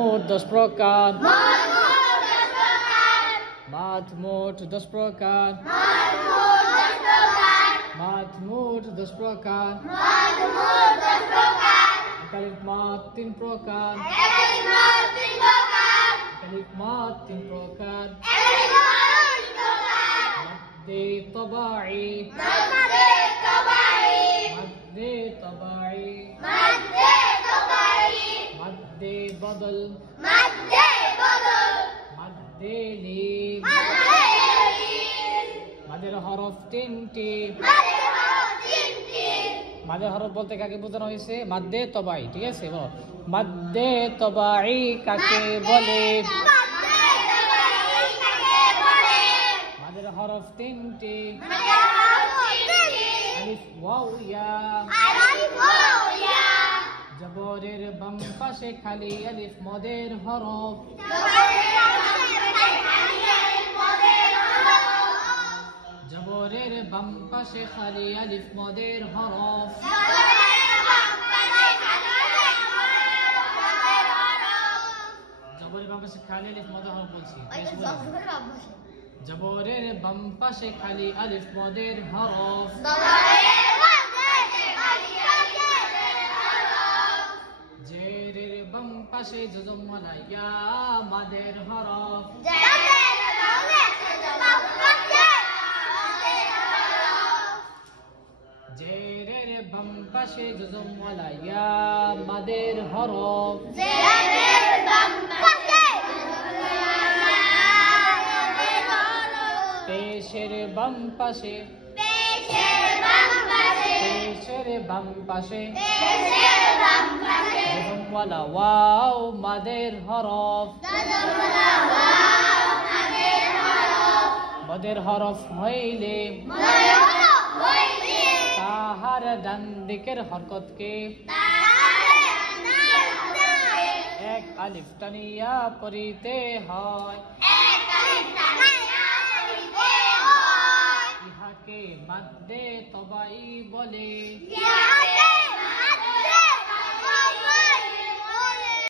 মোট 10 প্রকার। মাঠ মোট 10 প্রকার। মাঠ মোট 10 প্রকার। একালিক মাঠ 3 প্রকার। একালিক মাঠ 3 প্রকার। মাদ্দে তবাঈ। মাদ্দে তবাঈ। মাদ্দে বদল। মাদ্দে লিন। মাদের হরফ 3টি। মাদের হরফ বলতে কাকে বোঝানো হয়েছে? মাদ্দে তবাঈ। ঠিক আছে, বলো মাদ্দে তবাঈ কাকে বলে? মাদের হরফ 3টি। আলিফ ওয়াও ইয়া। জবরের বাম পাশে খালি আলিফ মদের হরফ। জবরের বাম পাশে খালি আলিফ মদের হরফ। জবরের বাম পাশে খালি আলিফ মদের হরফ বলছি। জবরের বাম পাশে খালি আলিফ মদের হরফ। জেরের বাম পাশে জজমওয়ালা ইয়া মাদের হরফ। জেরের বাম পাশে জজমওয়ালা ইয়া মাদের হরফ। পেশের বাম পাশে। পেশের বাম পাশে জজমওয়ালা ওয়াও মাদের হরফ। মদের হরফ হইলে তাহার ডান দিকের হরকতকে এক আলিফ টানিয়া পড়িতে হয়। ইহাকে মাদ্দে তবাঈ বলে।